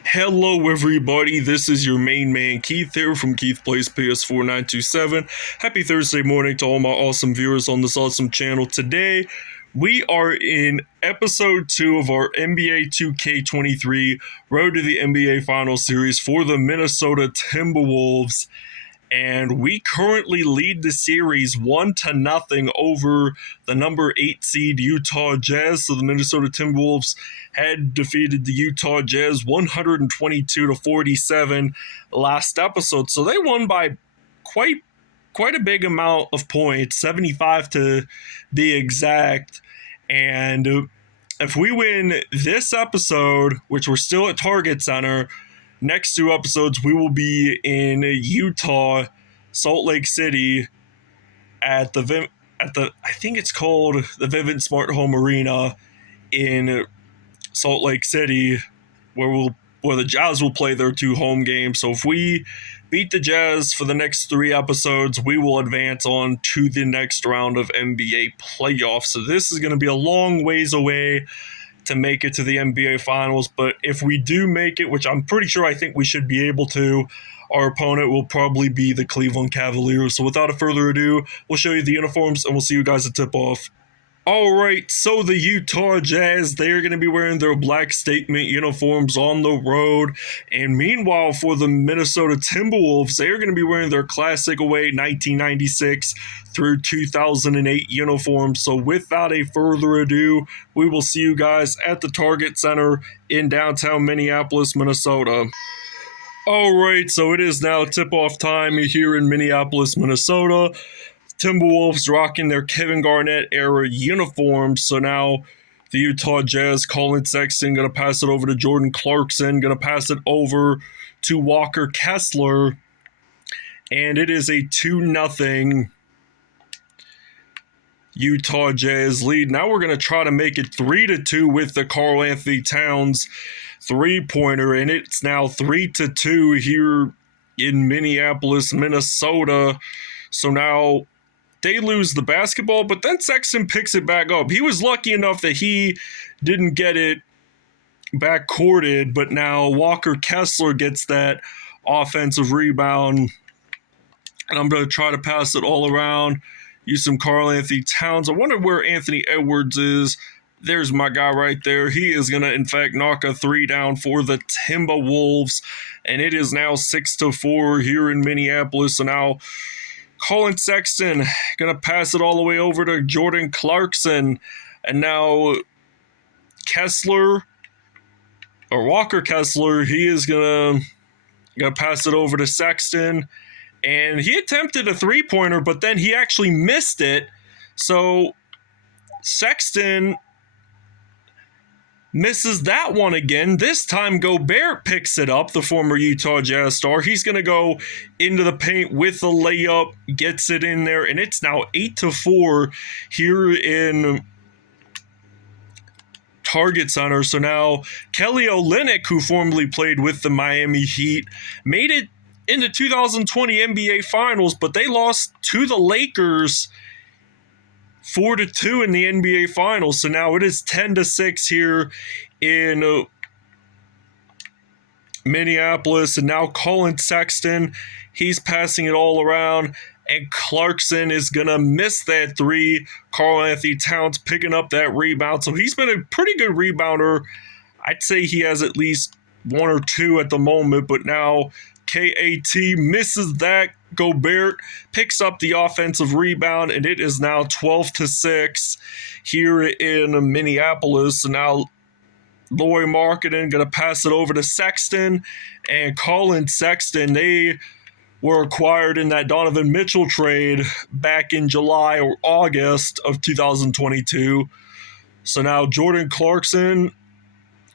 Hello everybody, this is your main man Keith here from Keith Plays PS4 927. Happy Thursday morning to all my awesome viewers on this awesome channel. Today, we are in episode 2 of our NBA 2K23 Road to the NBA Finals series for the Minnesota Timberwolves. And we currently lead the series 1-0 over the number 8 seed Utah Jazz. So the Minnesota Timberwolves had defeated the Utah Jazz 122-47 last episode. So they won by quite a big amount of points, 75 to be exact. And if we win this episode, which we're still at Target Center, next 2 episodes, we will be in Utah, Salt Lake City, at the I think it's called the Vivint Smart Home Arena in Salt Lake City, where the Jazz will play their 2 home games. So if we beat the Jazz for the next 3 episodes, we will advance on to the next round of NBA playoffs. So this is going to be a long ways away to make it to the NBA Finals, but if we do make it, which I'm pretty sure I think we should be able to, our opponent will probably be the Cleveland Cavaliers. So without further ado, we'll show you the uniforms and we'll see you guys at tip-off. Alright, so the Utah Jazz, they're going to be wearing their black statement uniforms on the road. And meanwhile, for the Minnesota Timberwolves, they're going to be wearing their classic away 1996 through 2008 uniforms. So without a further ado, we will see you guys at the Target Center in downtown Minneapolis, Minnesota. Alright, so it is now tip-off time here in Minneapolis, Minnesota. Timberwolves rocking their Kevin Garnett era uniforms. So now the Utah Jazz, Colin Sexton, going to pass it over to Jordan Clarkson, going to pass it over to Walker Kessler. And it is a 2-0 Utah Jazz lead. Now we're going to try to make it 3-2 with the Karl Anthony Towns 3-pointer. And it's now 3-2 here in Minneapolis, Minnesota. So now they lose the basketball, but then Sexton picks it back up. He was lucky enough that he didn't get it back courted, but now Walker Kessler gets that offensive rebound. And I'm going to try to pass it all around. Use some Karl Anthony Towns. I wonder where Anthony Edwards is. There's my guy right there. He is going to, in fact, knock a 3 down for the Timberwolves. And it is now 6-4 here in Minneapolis. So now Colin Sexton going to pass it all the way over to Jordan Clarkson. And now Walker Kessler, he is going to pass it over to Sexton. And he attempted a 3-pointer, but then he actually missed it. So Sexton misses that one again. This time Gobert picks it up, the former Utah Jazz star. He's going to go into the paint with a layup, gets it in there, and it's now 8-4 here in Target Center. So now Kelly Olynyk, who formerly played with the Miami Heat, made it in the 2020 NBA Finals, but they lost to the Lakers 4-2 in the NBA Finals. So now it is 10-6 here in Minneapolis. And now Colin Sexton, he's passing it all around. And Clarkson is going to miss that 3. Karl Anthony Towns picking up that rebound. So he's been a pretty good rebounder. I'd say he has at least 1 or 2 at the moment. But now KAT misses that. Gobert picks up the offensive rebound, and it is now 12-6 here in Minneapolis. And now Lauri Markkanen going to pass it over to Sexton, and Colin Sexton, they were acquired in that Donovan Mitchell trade back in July or August of 2022. So now Jordan Clarkson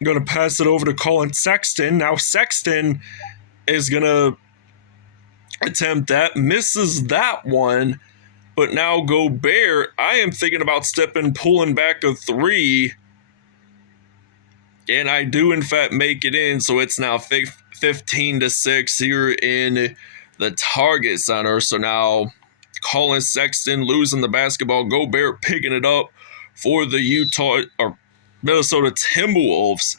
going to pass it over to Colin Sexton. Now Sexton is going to attempt that, misses that one, but now Gobert, I am thinking about pulling back a 3, and I do in fact make it in, so it's now 15-6 here in the Target Center. So now Colin Sexton losing the basketball, Gobert picking it up for the Minnesota Timberwolves.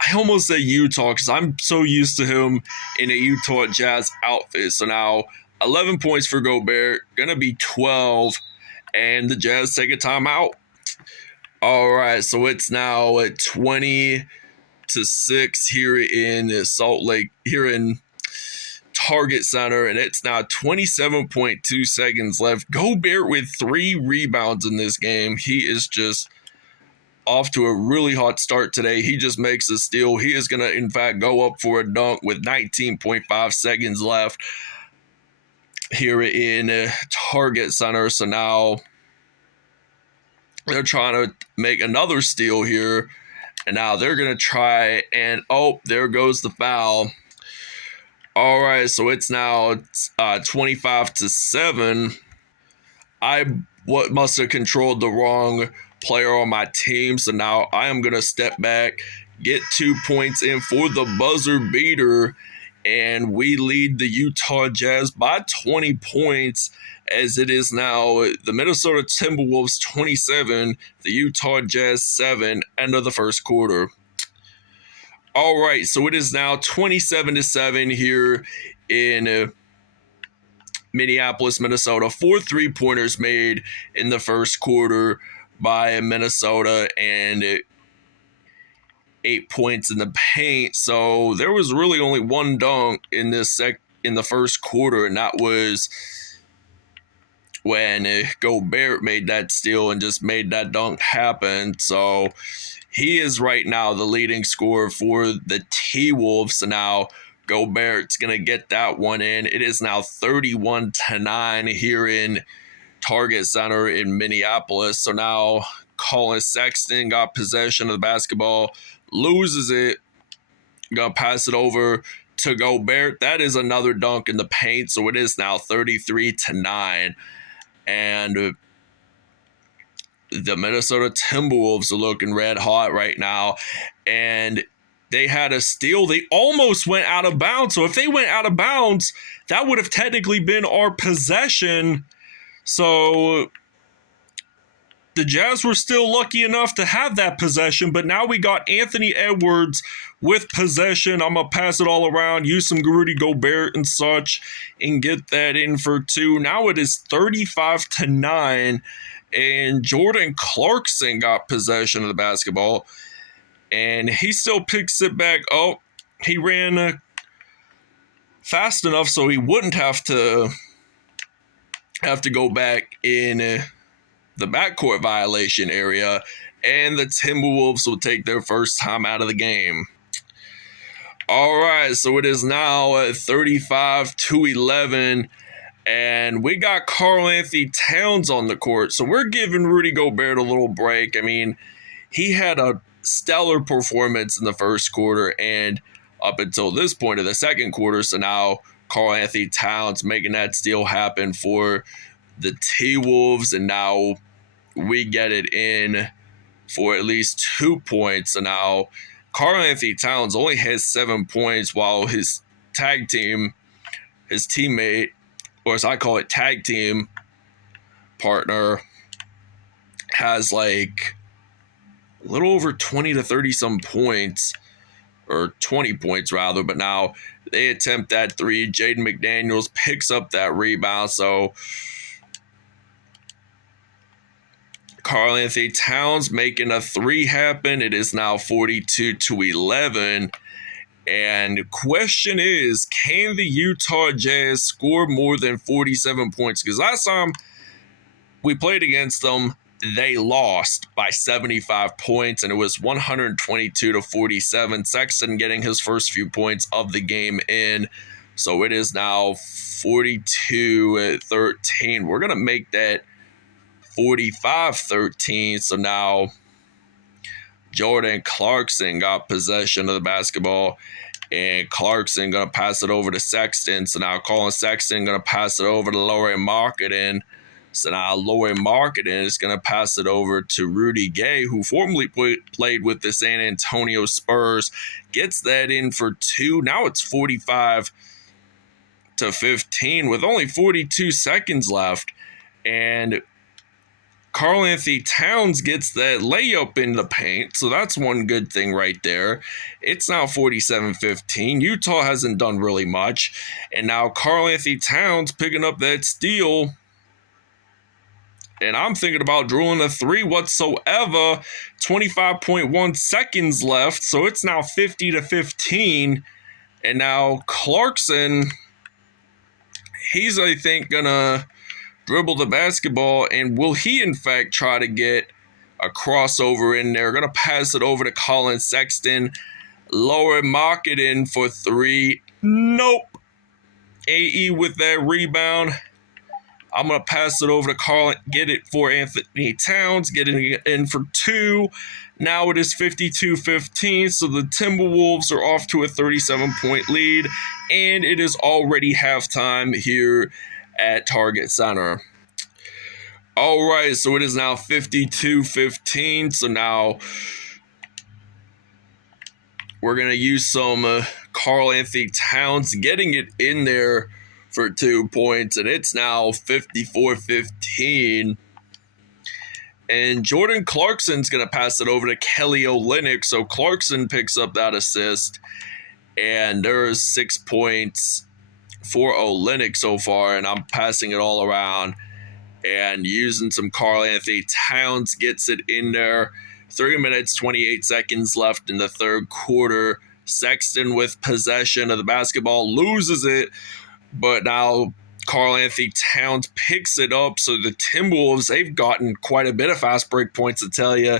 I almost say Utah because I'm so used to him in a Utah Jazz outfit. So now 11 points for Gobert, gonna be 12, and the Jazz take a timeout. All right, so it's now at 20-6 here in Salt Lake, here in Target Center, and it's now 27.2 seconds left. Gobert with 3 rebounds in this game. He is just off to a really hot start today. He just makes a steal. He is going to, in fact, go up for a dunk with 19.5 seconds left here in Target Center. So now they're trying to make another steal here. And now they're going to try, and oh, there goes the foul. All right, so it's now 25-7. I must have controlled the wrong player on my team, so now I am going to step back, get 2 points in for the buzzer beater, and we lead the Utah Jazz by 20 points, as it is now the Minnesota Timberwolves 27, the Utah Jazz 7, end of the first quarter. All right, so it is now 27-7 here in Minneapolis, Minnesota. 4 3-pointers made in the first quarter by Minnesota and 8 points in the paint. So there was really only one dunk in in the first quarter, and that was when Gobert made that steal and just made that dunk happen. So he is right now the leading scorer for the TWolves. So now Gobert's going to get that one in. It is now 31-9 here in Target Center in Minneapolis. So now Colin Sexton got possession of the basketball, loses it, going to pass it over to Gobert. That is another dunk in the paint. So it is now 33-9. And the Minnesota Timberwolves are looking red hot right now, and they had a steal. They almost went out of bounds. So if they went out of bounds, that would have technically been our possession. So the Jazz were still lucky enough to have that possession, but now we got Anthony Edwards with possession. I'm going to pass it all around, use some Rudy Gobert and such, and get that in for 2. Now it is 35-9. And Jordan Clarkson got possession of the basketball, and he still picks it back up. He ran fast enough so he wouldn't have to go back in the backcourt violation area, and the Timberwolves will take their first time out of the game. All right, so it is now 35-11. And we got Karl-Anthony Towns on the court. So we're giving Rudy Gobert a little break. I mean, he had a stellar performance in the first quarter and up until this point of the second quarter. So now Karl-Anthony Towns making that steal happen for the T-Wolves. And now we get it in for at least 2 points. So now Karl-Anthony Towns only has 7 points while his tag team, his teammate, or as I call it, tag team partner, has like a little over 20 to 30 some points, or 20 points rather, but now they attempt that 3. Jaden McDaniels picks up that rebound, so Karl-Anthony Towns making a 3 happen. It is now 42-11. And the question is, can the Utah Jazz score more than 47 points? Because last time we played against them, they lost by 75 points, and it was 122-47. Sexton getting his first few points of the game in. So it is now 42-13. We're going to make that 45-13. So now Jordan Clarkson got possession of the basketball, and Clarkson going to pass it over to Sexton. So now Colin Sexton going to pass it over to Lauri Markkanen. So now Lauri Markkanen is going to pass it over to Rudy Gay, who formerly played with the San Antonio Spurs. Gets that in for 2. Now it's 45-15 with only 42 seconds left. And Karl Anthony Towns gets that layup in the paint, so that's one good thing right there. It's now 47-15. Utah hasn't done really much, and now Karl Anthony Towns picking up that steal. And I'm thinking about drilling a three whatsoever. 25.1 seconds left, so it's now 50-15. And now Clarkson, he's, I think, gonna dribble the basketball, and will he in fact try to get a crossover in there? Gonna pass it over to Colin Sexton. Lower Marketing for three. Nope. AE with that rebound. I'm going to pass it over to Carl, get it for Anthony Towns, getting it in for two. Now it is 52-15, so the Timberwolves are off to a 37-point lead, and it is already halftime here at Target Center. All right, so it is now 52-15, so now we're going to use some Karl Anthony Towns getting it in there for 2 points, and it's now 54-15. And Jordan Clarkson's going to pass it over to Kelly Olynyk, so Clarkson picks up that assist, and there's 6 points for Olynyk so far, and I'm passing it all around and using some Karl Anthony Towns, gets it in there. 3 minutes, 28 seconds left in the third quarter. Sexton with possession of the basketball, loses it, but now Karl Anthony Towns picks it up. So the Timberwolves, they've gotten quite a bit of fast break points, to tell you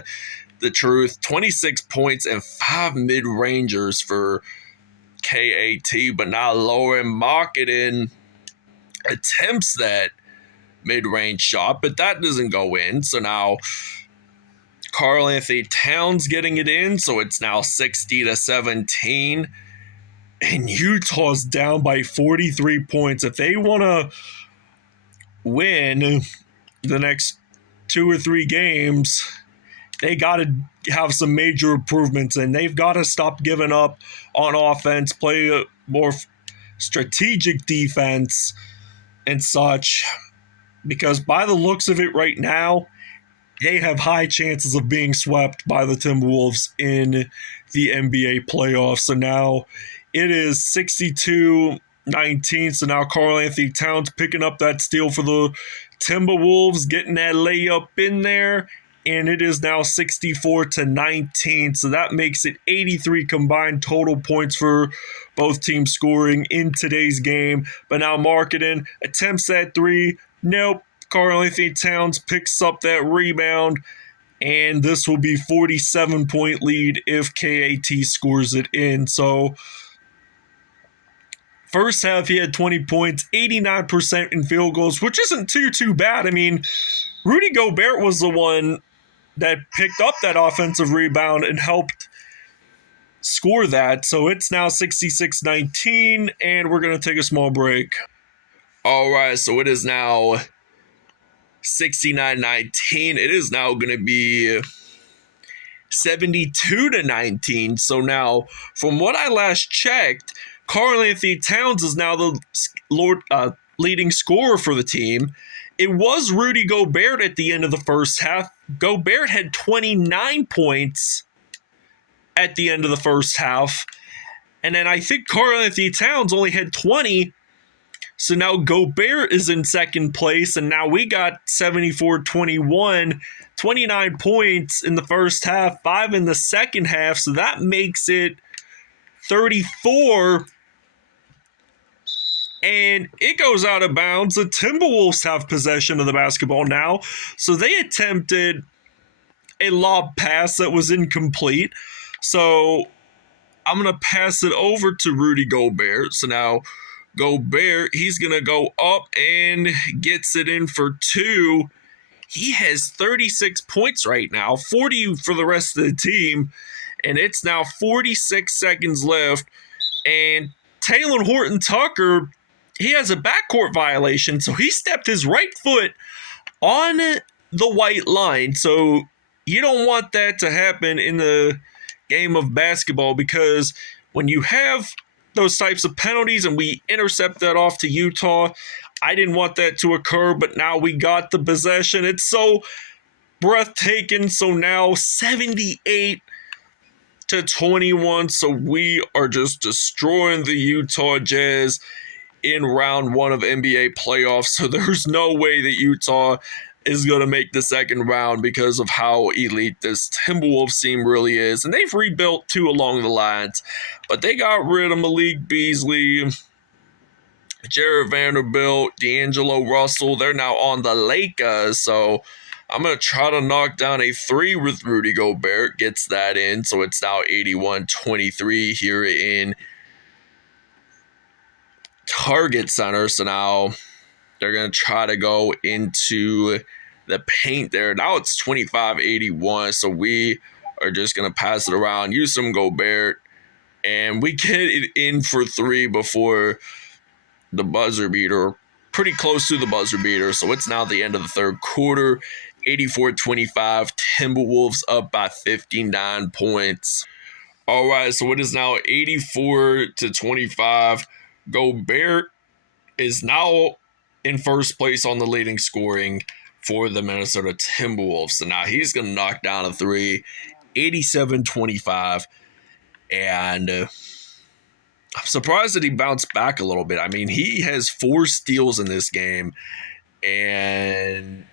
the truth. 26 points and 5 mid-rangers for KAT, but now Lauren Marketing attempts that mid-range shot, but that doesn't go in. So now Karl Anthony Towns getting it in, so it's now 60-17. And Utah's down by 43 points. If they want to win the next 2 or 3 games, they got to have some major improvements, and they've got to stop giving up on offense, play a more strategic defense and such, because by the looks of it right now, they have high chances of being swept by the Timberwolves in the NBA playoffs. So now it is 62-19. So now Karl Anthony Towns picking up that steal for the Timberwolves, getting that layup in there, and it is now 64-19. So that makes it 83 combined total points for both teams scoring in today's game. But now Marketing attempts that three. Nope. Karl Anthony Towns picks up that rebound, and this will be 47-point lead if KAT scores it in. So first half, he had 20 points, 89% in field goals, which isn't too bad. I mean, Rudy Gobert was the one that picked up that offensive rebound and helped score that. So it's now 66-19, and we're going to take a small break. All right, so it is now 69-19. It is now going to be 72-19. So now, from what I last checked, Karl Anthony Towns is now the leading scorer for the team. It was Rudy Gobert at the end of the first half. Gobert had 29 points at the end of the first half. And then I think Karl Anthony Towns only had 20. So now Gobert is in second place, and now we got 74-21, 29 points in the first half, 5 in the second half, so that makes it 34, and it goes out of bounds. The Timberwolves have possession of the basketball now, so they attempted a lob pass that was incomplete, so I'm going to pass it over to Rudy Gobert. So now Gobert, he's going to go up and gets it in for 2. He has 36 points right now, 40 for the rest of the team, and it's now 46 seconds left. And Talen Horton-Tucker, he has a backcourt violation, so he stepped his right foot on the white line. So you don't want that to happen in the game of basketball, because when you have those types of penalties, and we intercept that off to Utah, I didn't want that to occur, but now we got the possession. It's so breathtaking. So now 78-21. So we are just destroying the Utah Jazz in round one of NBA playoffs. So there's no way that Utah is going to make the second round because of how elite this Timberwolves team really is. And they've rebuilt too along the lines. But they got rid of Malik Beasley, Jared Vanderbilt, D'Angelo Russell. They're now on the Lakers. So I'm going to try to knock down a three with Rudy Gobert. Gets that in. So it's now 81-23 here in Target Center. So now they're going to try to go into the paint there. Now it's 25-81. So we are just going to pass it around, use some Gobert, and we get it in for three before the buzzer beater, pretty close to the buzzer beater. So it's now the end of the third quarter. 84-25. Timberwolves up by 59 points. All right, so it is now 84-25. Gobert is now in first place on the leading scoring for the Minnesota Timberwolves. So now he's going to knock down a three, 87-25. And I'm surprised that he bounced back a little bit. I mean, he has 4 steals in this game, and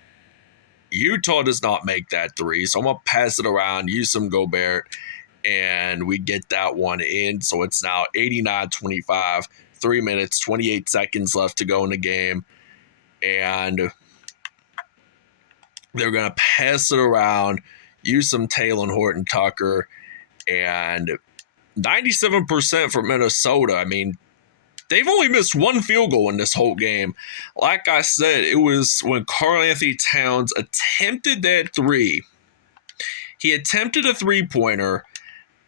Utah does not make that three. So I'm going to pass it around, use some Gobert, and we get that one in. So it's now 89-25, 3 minutes, 28 seconds left to go in the game. And they're going to pass it around, use some Talen Horton-Tucker, and 97% for Minnesota. I mean, they've only missed 1 field goal in this whole game. Like I said, it was when Karl-Anthony Towns attempted that three. He attempted a three-pointer,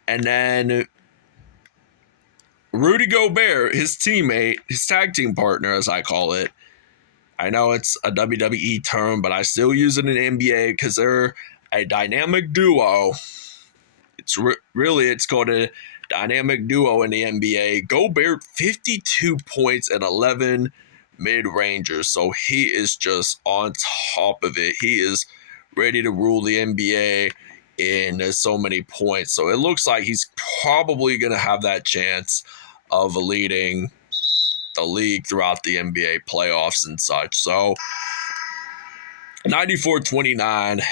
and then Rudy Gobert, his teammate, his tag team partner, as I call it. I know it's a WWE term, but I still use it in NBA because they're a dynamic duo. It's called a dynamic duo in the NBA. Gobert, 52 points and 11 mid-rangers. So he is just on top of it. He is ready to rule the NBA in so many points. So it looks like he's probably going to have that chance of leading the league throughout the NBA playoffs and such. So 94-29.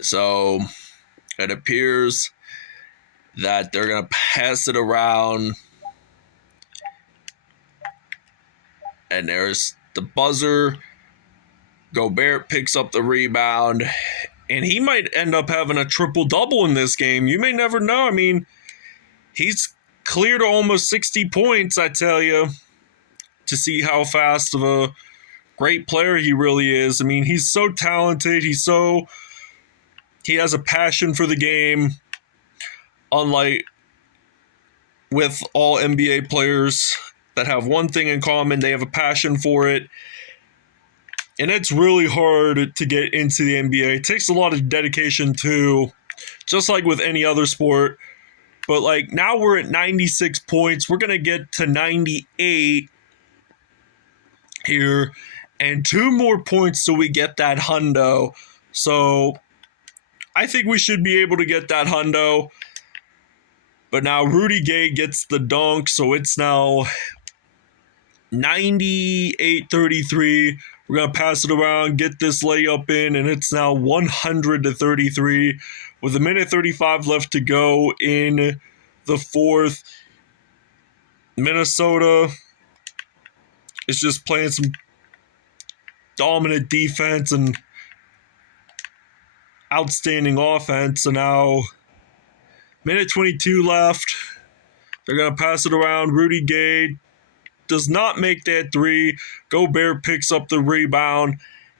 So it appears that they're going to pass it around. And there's the buzzer. Gobert picks up the rebound. And he might end up having a triple-double in this game. You may never know. I mean, he's cleared almost 60 points, I tell you, to see how fast of a great player he really is. I mean, he's so talented. He has a passion for the game, unlike with all NBA players that have one thing in common. They have a passion for it. And it's really hard to get into the NBA. It takes a lot of dedication too, just like with any other sport. But like now we're at 96 points. We're going to get to 98 here. And 2 more points till we get that hundo. So I think we should be able to get that hundo. But now Rudy Gay gets the dunk. So it's now 98-33. We're going to pass it around, get this layup in, and it's now 100-33 with 1:35 left to go in the fourth. Minnesota is just playing some dominant defense and outstanding offense. So now, 1:22 left. They're going to pass it around. Rudy Gay does not make that three. Gobert picks up the rebound.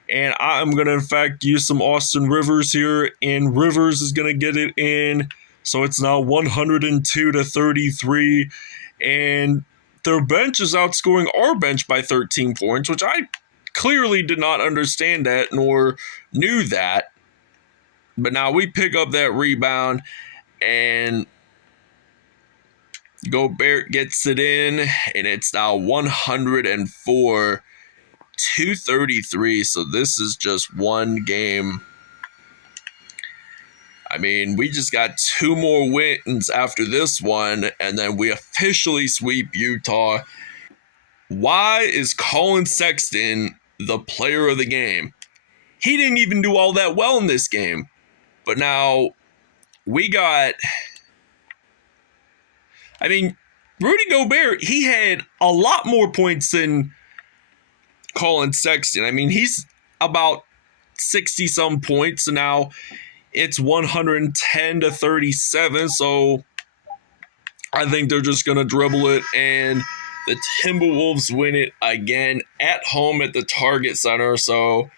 And I'm going to, in fact, use some Austin Rivers here. And Rivers is going to get it in. So it's now 102-33. And their bench is outscoring our bench by 13 points, which I clearly did not understand that nor knew that. But now we pick up that rebound. And Gobert gets it in, and it's now 104-83. 233. So this is just one game. I mean, we just got 2 more wins after this one, and then we officially sweep Utah. Why is Colin Sexton the player of the game? He didn't even do all that well in this game. But now we got, I mean, Rudy Gobert, he had a lot more points than Colin Sexton. I mean, he's about 60 some points. So now it's 110 to 37. So I think they're just going to dribble it, and the Timberwolves win it again at home at the Target Center. So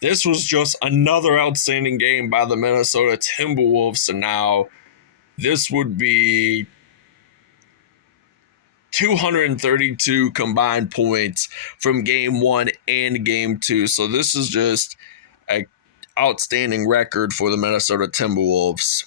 this was just another outstanding game by the Minnesota Timberwolves. So now this would be 232 combined points from game 1 and game 2. So this is just an outstanding record for the Minnesota Timberwolves.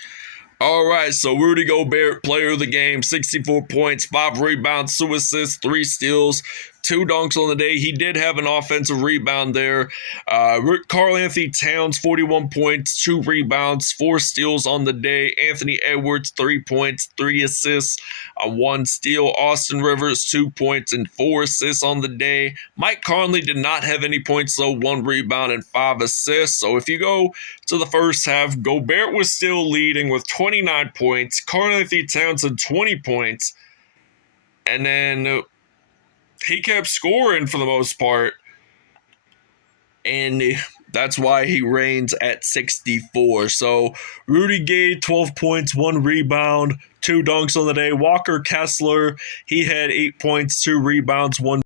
All right, so Rudy Gobert, player of the game, 64 points, 5 rebounds, 2 assists, 3 steals, 2 dunks on the day. He did have an offensive rebound there. Karl-Anthony Towns, 41 points, 2 rebounds, 4 steals on the day. Anthony Edwards, 3 points, 3 assists, 1 steal. Austin Rivers, 2 points and 4 assists on the day. Mike Conley did not have any points, though, 1 rebound and 5 assists. So if you go to the first half, Gobert was still leading with 29 points. Karl-Anthony Towns had 20 points. And then he kept scoring for the most part, and that's why he reigns at 64. So Rudy Gay, 12 points, 1 rebound, 2 dunks on the day. Walker Kessler, he had 8 points, 2 rebounds, 1